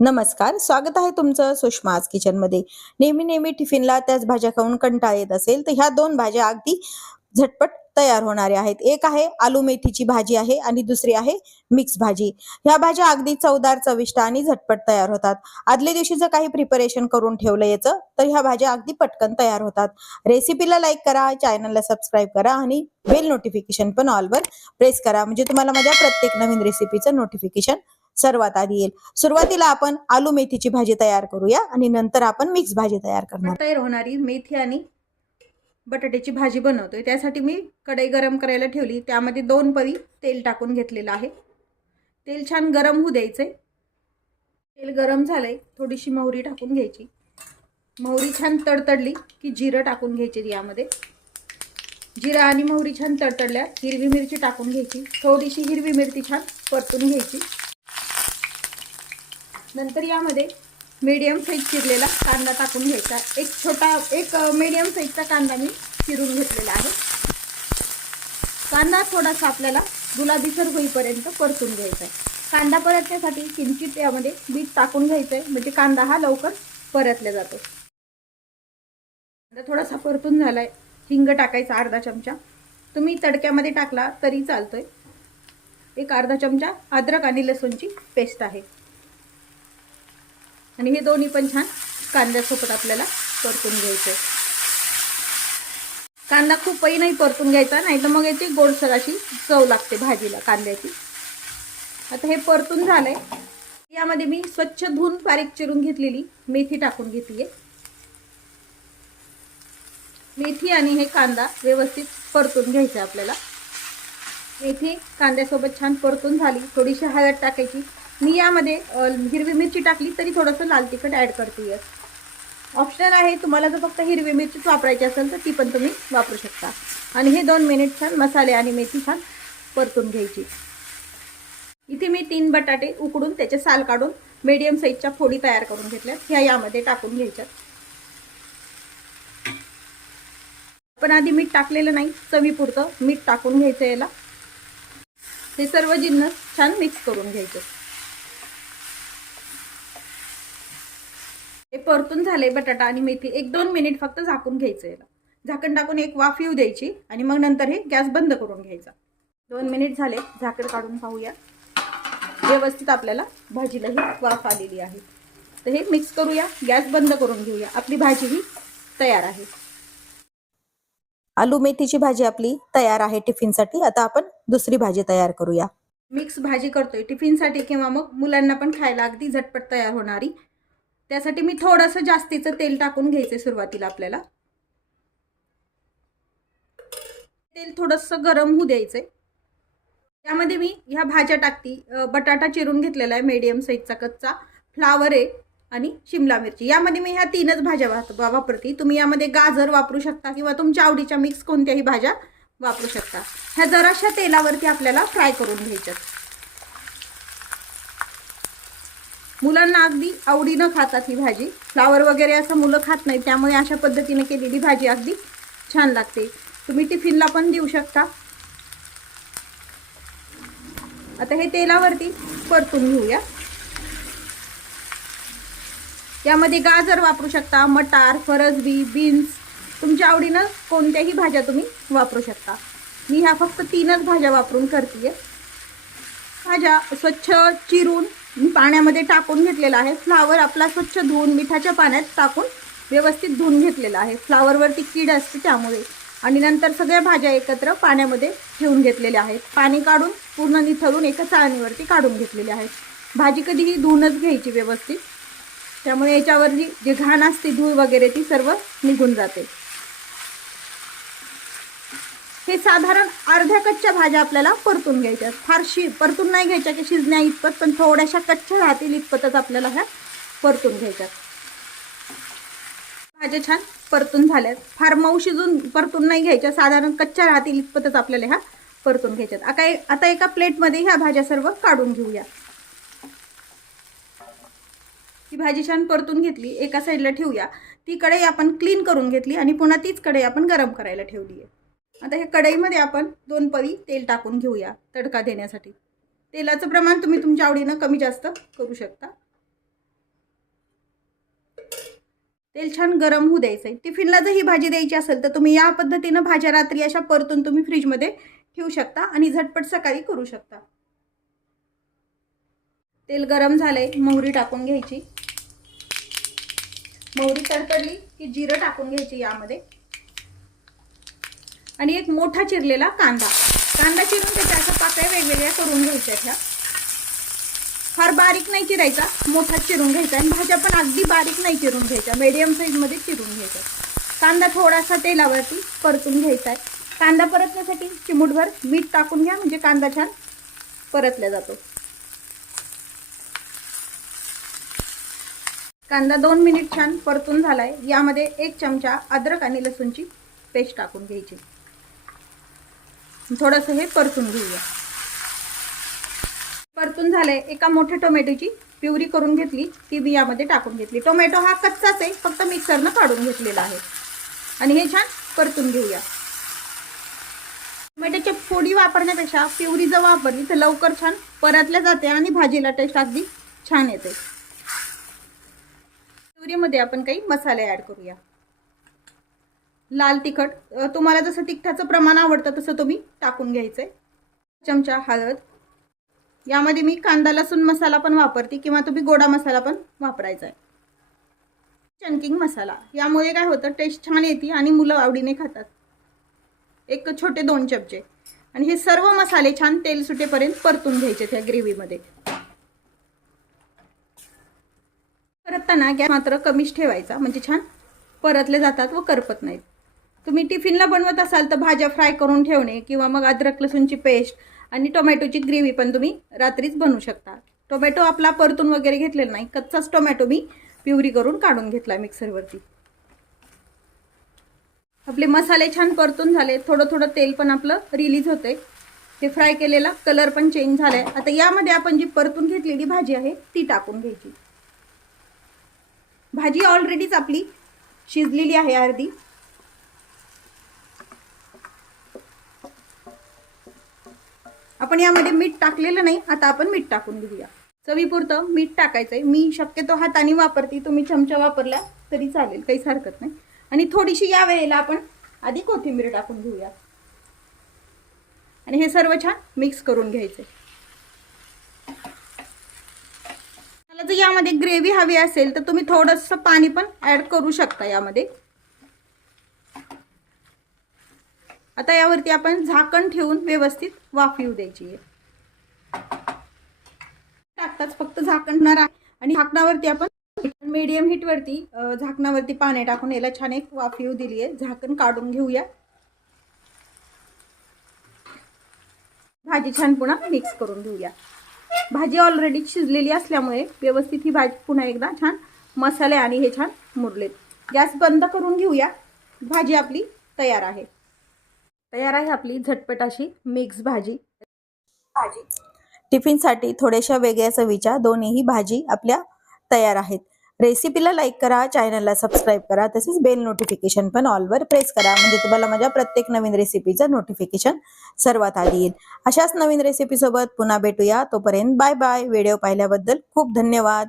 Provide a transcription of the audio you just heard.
नमस्कार स्वागत आहे तुमचं सुषमा आज किचनमध्ये नेहमी नेहमी टिफिनला त्याच भाज्या खाऊन कंटाळा येत असेल तर ह्या दोन भाज्या अगदी झटपट तयार होणाऱ्या आहेत. एक आहे आलू मेथीची भाजी आहे आणि दुसरी आहे मिक्स भाजी. ह्या भाज्या अगदी चवदार चविष्ट आणि झटपट तयार होतात. आदल्या दिवशी जर काही प्रिपरेशन करून ठेवलं याचं तर ह्या भाज्या अगदी पटकन तयार होतात. रेसिपीला लाईक करा चॅनलला सबस्क्राईब करा आणि बेल नोटिफिकेशन पण ऑलवर प्रेस करा. म्हणजे तुम्हाला माझ्या प्रत्येक नवीन रेसिपीचं नोटिफिकेशन सर्वात आधी येईल. सुरुवातीला आपण आलू मेथीची भाजी तयार करूया आणि नंतर आपण मिक्स भाजी तयार करणार. तयार होणारी मेथी आणि बटाट्याची भाजी बनवतोय. त्यासाठी मी कढई गरम करायला ठेवली. त्यामध्ये दोन परी तेल टाकून घेतलेलं आहे. तेल छान गरम होऊ द्यायचंय. तेल गरम झालंय. थोडीशी मोहरी टाकून घ्यायची. मोहरी छान तडतडली की जिरं टाकून घ्यायची यामध्ये. जिरं आणि मोहरी छान तडतडल्या हिरवी मिरची टाकून घ्यायची. थोडीशी हिरवी मिरची छान परतून घ्यायची. नंतर यामध्ये मीडियम साईज चिरलेला कांदा टाकून घ्यायचा. एक छोटा एक मीडियम साईजचा कांदा मी चिरून घेतलेला आहे. कांदा थोडासा आपल्याला गुलाबीसर होईपर्यंत परतून घ्यायचा आहे. कांदा परतण्यासाठी किंचित यामध्ये बीट टाकून घ्यायचं आहे. म्हणजे कांदा हा लवकर परतला जातो. कांदा थोडासा परतून झाला आहे हिंग टाकायचा अर्धा चमचा. तुम्ही तडक्यामध्ये टाकला तरी चालतोय. एक अर्धा चमचा अद्रक आणि लसूणची पेस्ट आहे. आणि हे दोन्ही पण छान कांद्यासोबत आपल्याला परतून घ्यायचं. कांदा खूपही नाही परतून घ्यायचा नाही तर मग याची गोडसर अशी चव लागते भाजीला कांद्याची. आता हे परतून झालंय. यामध्ये मी स्वच्छ धुवून बारीक चिरून घेतलेली मेथी टाकून घेतली मेथी आणि हे कांदा व्यवस्थित परतून घ्यायचा आपल्याला. मेथी कांद्यासोबत छान परतून झाली थोडीशी हळद टाकायची. मी यामध्ये हिरवी मिरची टाकली तरी थोडंसं लाल तिखट ॲड करते ऑप्शनल आहे तुम्हाला जर फक्त हिरवी मिरचीच वापरायची असेल तर ती पण तुम्ही वापरू शकता. आणि हे दोन मिनिट छान मसाले आणि मेथी छान परतून घ्यायची. इथे मी तीन बटाटे उकडून त्याचे साल काढून मीडियम साईजच्या फोडी तयार करून घेतल्यात. ह्या यामध्ये टाकून घ्यायच्यात. पण आधी मीठ टाकलेलं नाही चवीपुरतं मीठ टाकून घ्यायचं याला. हे सर्व जिन्नस छान मिक्स करून घ्यायचे. परतून झाले बटाटा आणि मेथी एक दोन मिनिट फक्त झाकून घ्यायचं याला. झाकण टाकून एक वाफ येऊ द्यायची आणि मग नंतर हे गॅस बंद करून घ्यायचा. दोन मिनिट झाले झाकण काढून पाहूया. व्यवस्थित आपल्याला भाजीला ही वाफ आलेली आहे. तर हे मिक्स करूया गॅस बंद करून घेऊया. आपली भाजी ही तयार आहे. आलू मेथीची भाजी आपली तयार आहे टिफिनसाठी. आता आपण दुसरी भाजी तयार करूया. मिक्स भाजी करतोय टिफिनसाठी किंवा मग मुलांना पण खायला अगदी झटपट तयार होणारी. त्यासाठी मी थोडंसं जास्तीचं तेल टाकून घ्यायचं सुरुवातीला आपल्याला. तेल थोडंसं गरम होऊ द्यायचं आहे त्यामध्ये मी ह्या भाज्या टाकती. बटाटा चिरून घेतलेला आहे मीडियम साईजचा कच्चा. फ्लावर आहे आणि शिमला मिरची. यामध्ये मी ह्या तीनच भाज्या वापरते. तुम्ही यामध्ये गाजर वापरू शकता किंवा तुमच्या आवडीच्या मिक्स कोणत्याही भाज्या वापरू शकता. ह्या जराशा तेलावरती आपल्याला फ्राय करून घ्यायच्यात. मुलांना अगदी आवडीनं खातात ही भाजी. फ्लावर वगैरे असं मुलं खात नाही त्यामुळे अशा पद्धतीने केलेली भाजी अगदी छान लागते. तुम्ही टिफिनला पण देऊ शकता. आता हे तेलावरती परतून घेऊया. यामध्ये गाजर वापरू शकता मटार फरसबी बीन्स तुमच्या आवडीनं कोणत्याही भाज्या तुम्ही वापरू शकता. मी ह्या फक्त तीनच भाज्या वापरून करते भाज्या स्वच्छ चिरून मी पाण्यामध्ये टाकून घेतलेला आहे. फ्लावर आपला स्वच्छ धुवून मिठाच्या पाण्यात टाकून व्यवस्थित धुवून घेतलेला आहे. फ्लावरवरती कीड असते त्यामुळे. आणि नंतर सगळ्या भाज्या एकत्र पाण्यामध्ये ठेवून घेतलेल्या आहेत. पाणी काढून पूर्ण निथळून एका चाळणीवरती काढून घेतलेले आहेत. भाजी कधीही धुवूनच घ्यायची व्यवस्थित. त्यामुळे याच्यावरली जे घाण असते धूळ वगैरे ती सर्व निघून जाते. हे साधारण अर्ध्या कच्च्या भाज्या आपल्याला परतून घ्यायच्या फार शि परतून नाही घ्यायच्या की शिजण्या इतपत पण थोड्याशा कच्च्या राहतील इतपतच आपल्याला ह्या परतून घ्यायच्यात भाज्या छान परतून झाल्यात. फार मऊ शिजून परतून नाही घ्यायच्या साधारण कच्च्या राहतील इतपतच आपल्याला ह्या परतून घ्यायच्यात आता आता एका प्लेटमध्ये ह्या भाज्या सर्व काढून घेऊया. ही भाजी छान परतून घेतली एका साईडला ठेवूया. ती कढई आपण क्लीन करून घेतली आणि पुन्हा तीच कढई आपण गरम करायला ठेवली आहे. आता हे कढईमध्ये आपण दोन पळी तेल टाकून घेऊया तडका देण्यासाठी. तेलाचं प्रमाण तुम्ही तुमच्या आवडीनं कमी जास्त करू शकता. तेल छान गरम होऊ द्यायचं आहे टिफिनला जर ही भाजी द्यायची असेल तर तुम्ही या पद्धतीनं भाज्या रात्री अशा परतून तुम्ही फ्रीजमध्ये ठेवू शकता आणि झटपट सकाळी करू शकता. तेल गरम झालंय मोहरी टाकून घ्यायची. मोहरी तडतडली की जिरं टाकून घ्यायची यामध्ये. आणि एक मोठा चिरलेला कांदा. कांदा चिरून त्याच्या अशा पाकळ्या वेगवेगळ्या करून घ्यायच्या ह्या. फार बारीक नाही चिरायचा मोठा चिरून घ्यायचा आणि भाज्या पण अगदी बारीक नाही चिरून घ्यायच्या मीडियम साईजमध्ये चिरून घ्यायचा कांदा थोडासा तेलावरती परतून घ्यायचा आहे. कांदा परतण्यासाठी चिमूटभर मीठ टाकून घ्या म्हणजे कांदा छान परतला जातो. कांदा दोन मिनिट छान परतून झालाय. यामध्ये एक चमचा अद्रक आणि लसूणची पेस्ट टाकून घ्यायची. थोडंसं हे परतून घेऊया. परतून झालंय. एका मोठ्या टोमॅटोची प्युरी करून घेतली. ती बियामध्ये टाकून घेतली. टोमॅटो हा कच्चाच आहे. फक्त मिक्सरनं काढून घेतलेला आहे. आणि हे छान परतून घेऊया. टोमॅटोच्या फोडी वापरण्यापेक्षा प्युरी जर वापरली तर लवकर छान परतल्या जाते आणि भाजीला टेस्ट अगदी छान येते. प्युरीमध्ये आपण काही मसाले ॲड करूया. लाल तिखट. तुम्हाला जसं तिखटाचं प्रमाण आवडतं तसं तुम्ही टाकून घ्यायचंय. चमचा हळद. यामध्ये मी कांदा लसूण मसाला पण वापरते किंवा तुम्ही गोडा मसाला पण वापरायचा आहे चणकिंग मसाला. यामुळे काय होतं टेस्ट छान येते आणि मुलं आवडीने खातात. एक छोटे दोन चमचे. आणि हे सर्व मसाले छान तेल सुटेपर्यंत परतून घ्यायचे त्या ग्रेव्हीमध्ये. परतताना गॅस मात्र कमीच ठेवायचा. म्हणजे छान परतले जातात व करपत नाहीत. तुम्ही टिफिनला बनवत असाल तर भाज्या फ्राय करून ठेवणे किंवा मग अद्रक लसूणची पेस्ट आणि टोमॅटोची ग्रेव्ही पण तुम्ही रात्रीच बनवू शकता. टोमॅटो आपला परतून वगैरे घेतलेला नाही. कच्चाच टोमॅटो मी प्युरी करून काढून घेतला मिक्सरवरती. आपले मसाले छान परतून झाले. थोडं थोडं तेल पण आपलं रिलीज होते ते फ्राय केलेला कलर पण चेंज झालाय. आता यामध्ये आपण जी परतून घेतलेली भाजी आहे ती टाकून घ्यायची. भाजी ऑलरेडीच आपली शिजलेली आहे अर्धी. आपण यामध्ये मीठ टाकलेलं नाही आता आपण मीठ टाकून घेऊया. चवीपुरतं मीठ टाकायचंय. मी शक्यतो हाताने वापरते तुम्ही चमचा वापरला तरी चालेल काहीच हरकत नाही. आणि थोडीशी या वेळेला आपण आधी कोथिंबीर टाकून घेऊया. आणि हे सर्व छान मिक्स करून घ्यायचे मला जर यामध्ये ग्रेव्ही हवी असेल तर तुम्ही थोडंसं पाणी पण ऍड करू शकता यामध्ये. आता यावरती आपण झाकण ठेवून व्यवस्थित वाफ येऊ द्यायची आहे. टाकताच फक्त झाकणणार आहे. आणि झाकणावरती आपण मीडियम हीटवरती झाकणावरती पाणी टाकून याला छान एक वाफ येऊ दिली आहे. झाकण काढून घेऊया. भाजी छान पुन्हा मिक्स करून घेऊया. भाजी ऑलरेडी शिजलेली असल्यामुळे व्यवस्थित ही भाजी पुन्हा एकदा छान मसाले आणि हे छान मुरलेत. गॅस बंद करून घेऊया. भाजी आपली तयार आहे. तयार आहे आपली झटपट अशी मिक्स भाजी. भाजी. टिफिनसाठी थोड्याशा वेगळ्या चवीच्या दोन्हीही भाजी आपल्या तयार आहेत. रेसिपीला लाईक करा चॅनलला सबस्क्राईब करा तसेच बेल नोटिफिकेशन पण ऑलवर प्रेस करा म्हणजे तुम्हाला माझ्या प्रत्येक नवीन रेसिपीचं नोटिफिकेशन सर्वात आधी येईल. अशाच नवीन रेसिपीसोबत पुन्हा भेटूया तोपर्यंत बाय बाय व्हिडिओ पाहिल्याबद्दल खूप धन्यवाद.